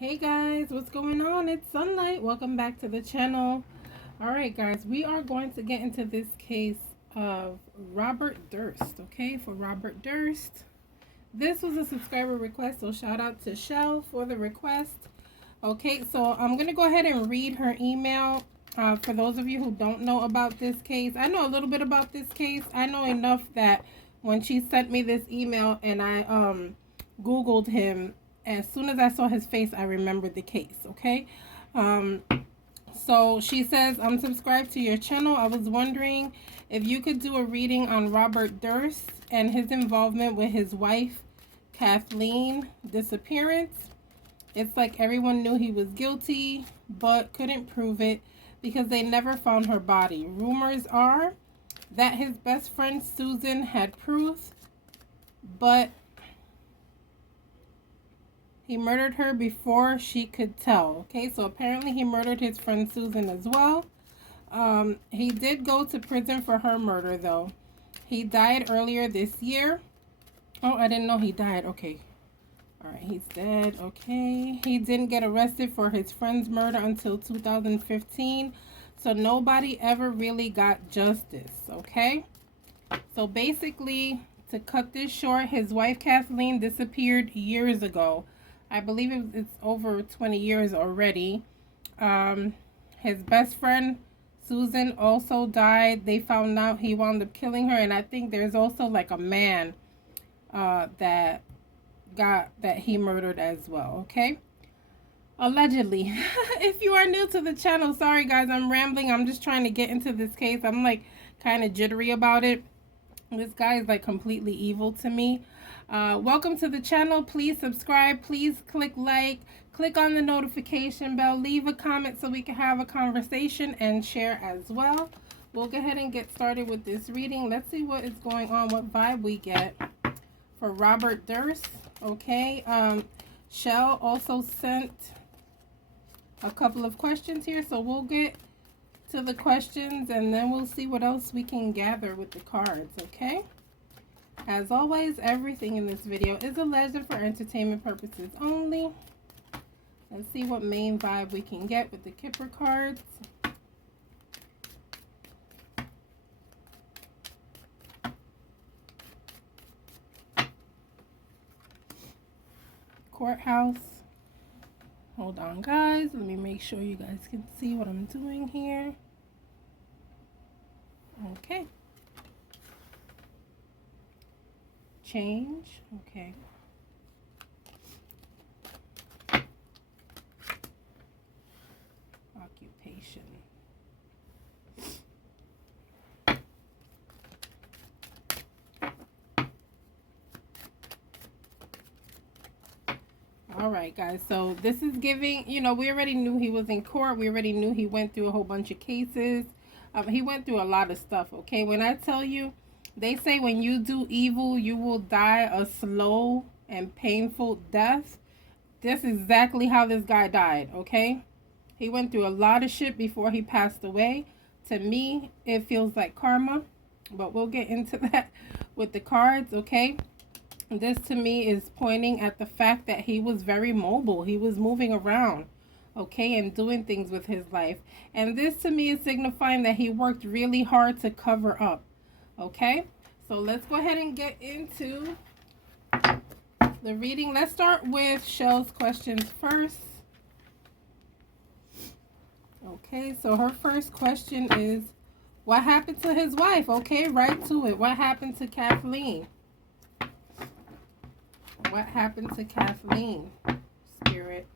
Hey guys, what's going on? It's Sunlight. Welcome back to the channel. Alright guys, we are going to get into this case of Robert Durst, okay? For Robert Durst. This was a subscriber request, so shout out to Shell for the request. Okay, so I'm going to go ahead and read her email. For those of you who don't know about this case, I know a little bit about this case. I know enough that when she sent me this email and I Googled him, as soon as I saw his face, I remembered the case, okay? So she says, I'm subscribed to your channel. I was wondering if you could do a reading on Robert Durst and his involvement with his wife, Kathleen, disappearance. It's like everyone knew he was guilty, but couldn't prove it because they never found her body. Rumors are that his best friend, Susan, had proof, but he murdered her before she could tell. Okay, so apparently he murdered his friend Susan as well. He did go to prison for her murder, though. He died earlier this year. Oh, I didn't know he died. Okay. All right, he's dead. Okay. He didn't get arrested for his friend's murder until 2015. So nobody ever really got justice. Okay. So basically, to cut this short, his wife Kathleen disappeared years ago. I believe it's over 20 years already. His best friend Susan also died. They found out he wound up killing her, and I think there's also like a man that he murdered as well. Okay, allegedly. If you are new to the channel, sorry guys, I'm rambling. I'm just trying to get into this case. I'm like kind of jittery about it. This guy is like completely evil to me. Welcome to the channel. Please subscribe. Please click like. Click on the notification bell. Leave a comment so we can have a conversation and share as well. We'll go ahead and get started with this reading. Let's see what is going on, what vibe we get for Robert Durst. Okay. Shell also sent a couple of questions here, so we'll get to the questions and then we'll see what else we can gather with the cards. Okay. As always, everything in this video is alleged for entertainment purposes only. Let's see what main vibe we can get with the Kipper cards. Courthouse. Hold on, guys. Let me make sure you guys can see what I'm doing here. Okay. Change. Okay. Occupation. All right, guys. So this is giving, we already knew he was in court. We already knew he went through a whole bunch of cases. He went through a lot of stuff, okay? When I tell you, they say when you do evil, you will die a slow and painful death. This is exactly how this guy died, okay? He went through a lot of shit before he passed away. To me, it feels like karma, but we'll get into that with the cards, okay? This to me is pointing at the fact that he was very mobile. He was moving around, okay, and doing things with his life. And this to me is signifying that he worked really hard to cover up, okay? So let's go ahead and get into the reading. Let's start with Shell's questions first. Okay, so her first question is, what happened to his wife? Okay, right to it. What happened to Kathleen? What happened to Kathleen, Spirit?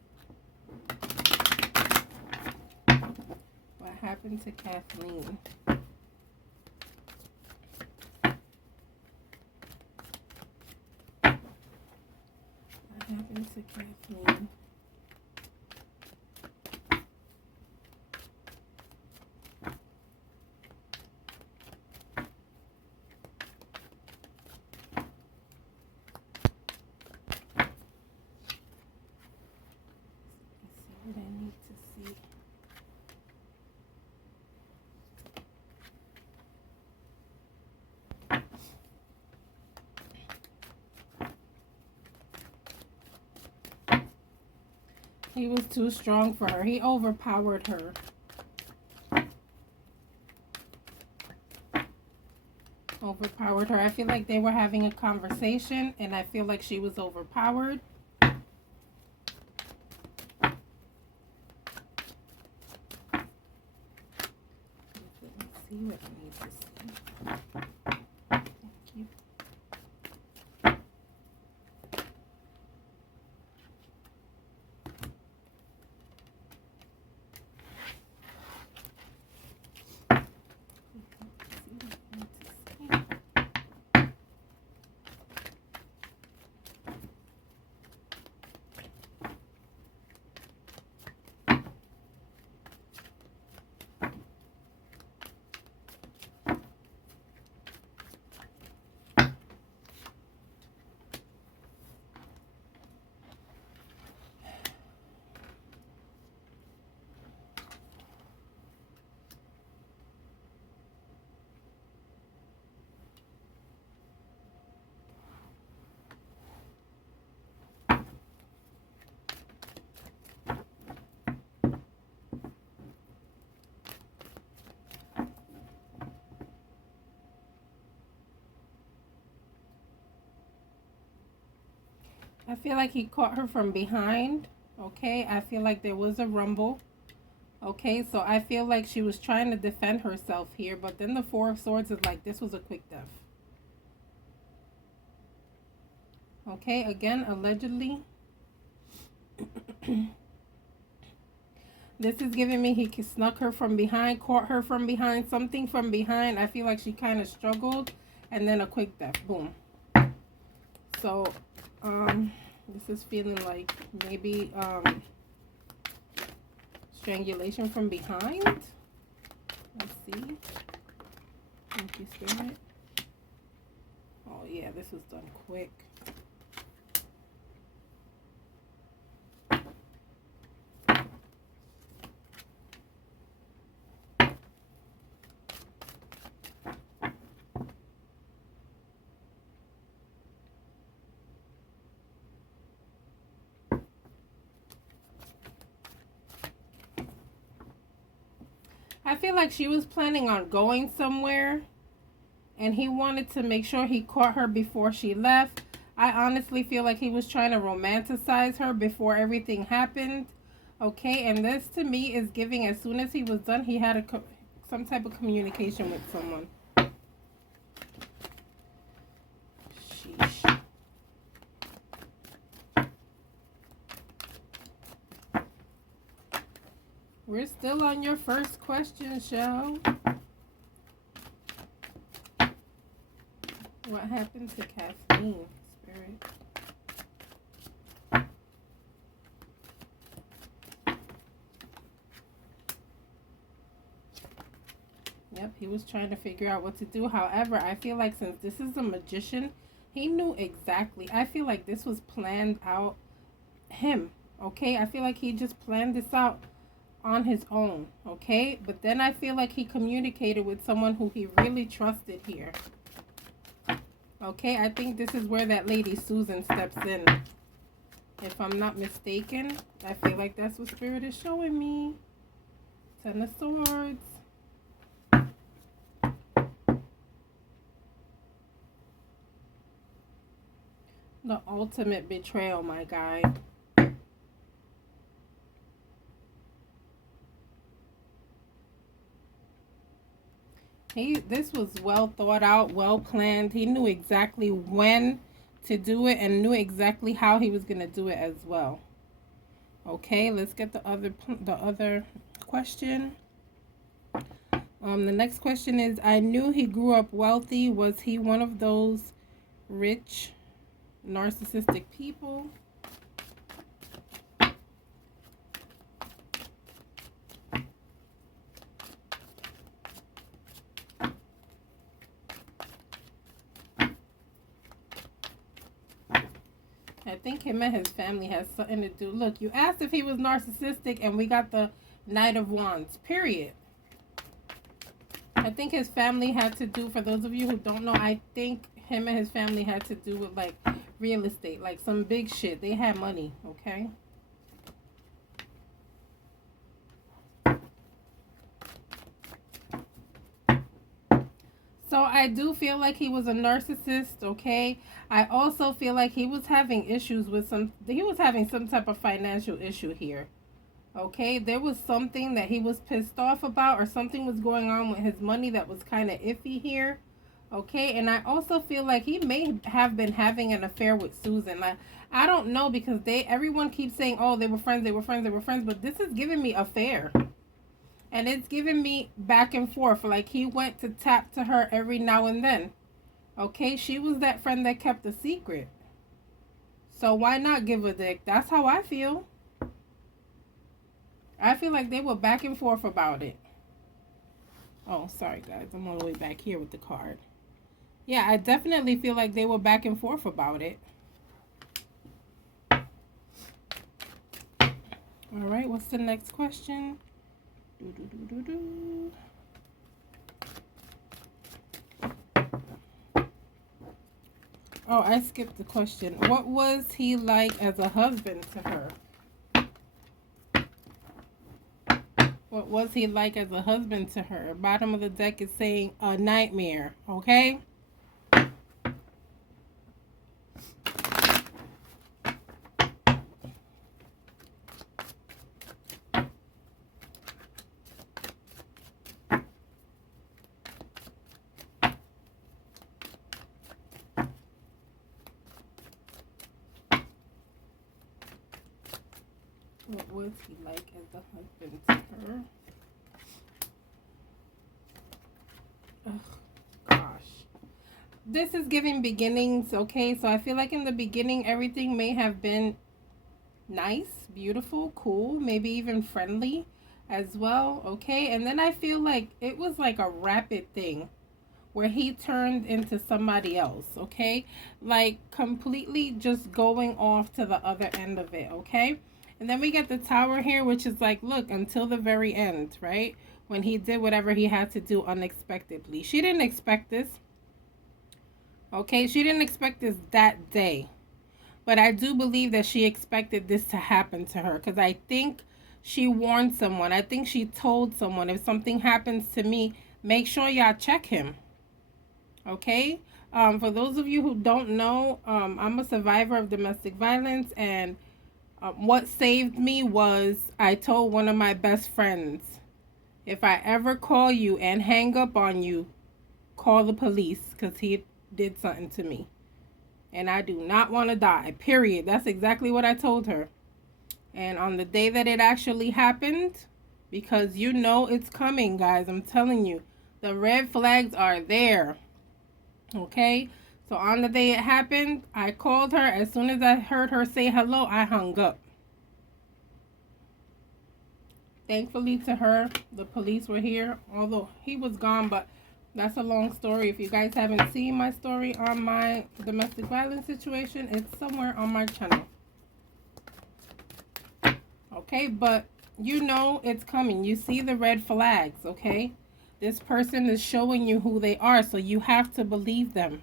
What happened to Kathleen? What happened to Kathleen? What I need to see. He was too strong for her. He overpowered her. Overpowered her. I feel like they were having a conversation, and I feel like she was overpowered. Let's see what I need to see. Thank you. I feel like he caught her from behind. Okay, I feel like there was a rumble. Okay, so I feel like she was trying to defend herself here, but then the Four of Swords is like, this was a quick death. Okay, again, allegedly. This is giving me he snuck her from behind, caught her from behind, something from behind. I feel like she kind of struggled, and then a quick death. Boom. So, this is feeling like maybe, strangulation from behind. Let's see. Thank you, Spirit. Oh, yeah, this was done quick. I feel like she was planning on going somewhere, and he wanted to make sure he caught her before she left. I honestly feel like he was trying to romanticize her before everything happened. Okay, and this to me is giving, as soon as he was done, he had some type of communication with someone. Sheesh. We're still on your first question, show. What happened to Kathleen, Spirit? Yep, he was trying to figure out what to do. However, I feel like since this is a magician, he knew exactly. I feel like this was planned out him, okay? I feel like he just planned this out on his own, okay? But then I feel like he communicated with someone who he really trusted here. Okay, I think this is where that lady Susan steps in. If I'm not mistaken, I feel like that's what Spirit is showing me. Ten of Swords. The ultimate betrayal, my guy. This was well thought out, well planned. He knew exactly when to do it and knew exactly how he was going to do it as well. Okay, let's get the other question. The next question is, I knew he grew up wealthy. Was he one of those rich, narcissistic people? I think him and his family has something to do. Look, you asked if he was narcissistic, and we got the Knight of Wands, period. I think his family had to do, for those of you who don't know, I think him and his family had to do with, like, real estate, like some big shit. They had money, okay? I do feel like he was a narcissist, okay? I also feel like he was having issues with he was having some type of financial issue here. Okay, there was something that he was pissed off about, or something was going on with his money that was kind of iffy here. Okay, and I also feel like he may have been having an affair with Susan. Like, I don't know, because everyone keeps saying, oh, they were friends, they were friends, they were friends, but this is giving me affair. And it's giving me back and forth. Like, he went to tap to her every now and then. Okay, she was that friend that kept the secret. So why not give a dick? That's how I feel. I feel like they were back and forth about it. Oh, sorry guys. I'm all the way back here with the card. Yeah, I definitely feel like they were back and forth about it. All right, what's the next question? Oh, I skipped the question. What was he like as a husband to her? What was he like as a husband to her? Bottom of the deck is saying a nightmare, okay? What was he like as a husband to her? Ugh, gosh. This is giving beginnings, okay? So I feel like in the beginning, everything may have been nice, beautiful, cool, maybe even friendly as well, okay? And then I feel like it was like a rapid thing where he turned into somebody else, okay? Like completely just going off to the other end of it, okay? And then we get the Tower here, which is like, look, until the very end, right? When he did whatever he had to do unexpectedly. She didn't expect this, okay? She didn't expect this that day. But I do believe that she expected this to happen to her, because I think she warned someone. I think she told someone, if something happens to me, make sure y'all check him. Okay? For those of you who don't know, I'm a survivor of domestic violence, and what saved me was I told one of my best friends, if I ever call you and hang up on you, call the police, because he did something to me. And I do not want to die, period. That's exactly what I told her. And on the day that it actually happened, because you know it's coming, guys, I'm telling you, the red flags are there. Okay? So on the day it happened, I called her. As soon as I heard her say hello, I hung up. Thankfully to her, the police were here, although he was gone, but that's a long story. If you guys haven't seen my story on my domestic violence situation, it's somewhere on my channel. Okay, but you know it's coming. You see the red flags, okay? This person is showing you who they are, so you have to believe them.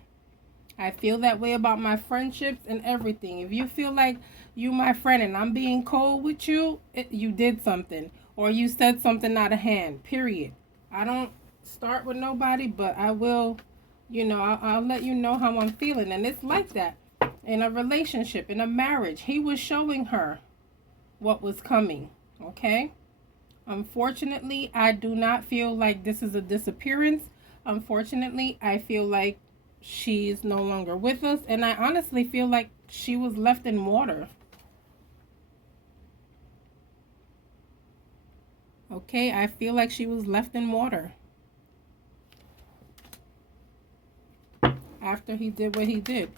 I feel that way about my friendships and everything. If you feel like you my friend and I'm being cold with you, you did something. Or you said something out of hand, period. I don't start with nobody, but I will, you know, I'll let you know how I'm feeling. And it's like that in a relationship, in a marriage. He was showing her what was coming, okay? Unfortunately, I do not feel like this is a disappearance. Unfortunately, I feel like she's no longer with us, and I honestly feel like she was left in water. Okay, I feel like she was left in water after he did what he did.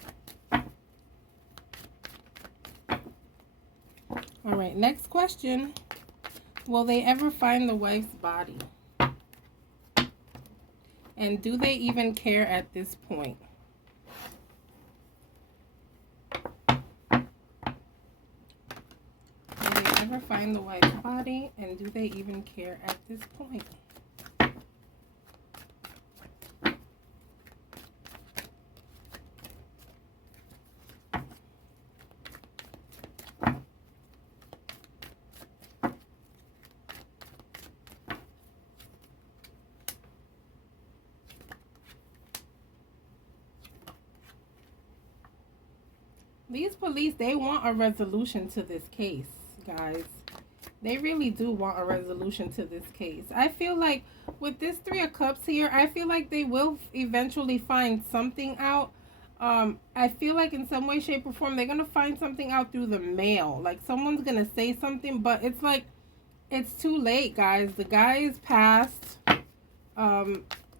All right, next question. Will they ever find the wife's body? And do they even care at this point? Will they ever find the wife's body? And do they even care at this point? These police, they want a resolution to this case, guys. They really do want a resolution to this case. I feel like with this Three of Cups here, I feel like they will eventually find something out. I feel like in some way, shape, or form, they're going to find something out through the mail. Like someone's going to say something, but it's like, it's too late, guys. The guy is passed.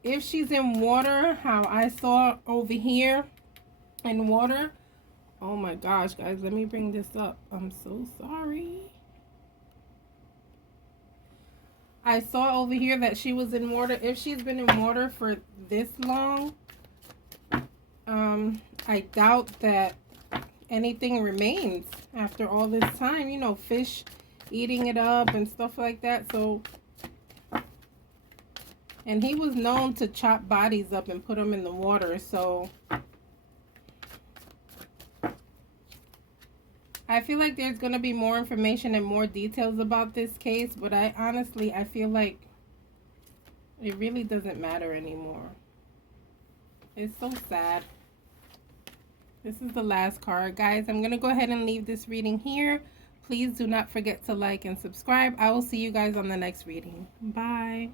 If she's in water, how I saw over here in water. Oh my gosh, guys, let me bring this up. I'm so sorry. I saw over here that she was in water. If she's been in water for this long, I doubt that anything remains after all this time. You know, fish eating it up and stuff like that. So, and he was known to chop bodies up and put them in the water. So, I feel like there's going to be more information and more details about this case, but I feel like it really doesn't matter anymore. It's so sad. This is the last card, guys. I'm going to go ahead and leave this reading here. Please do not forget to like and subscribe. I will see you guys on the next reading. Bye.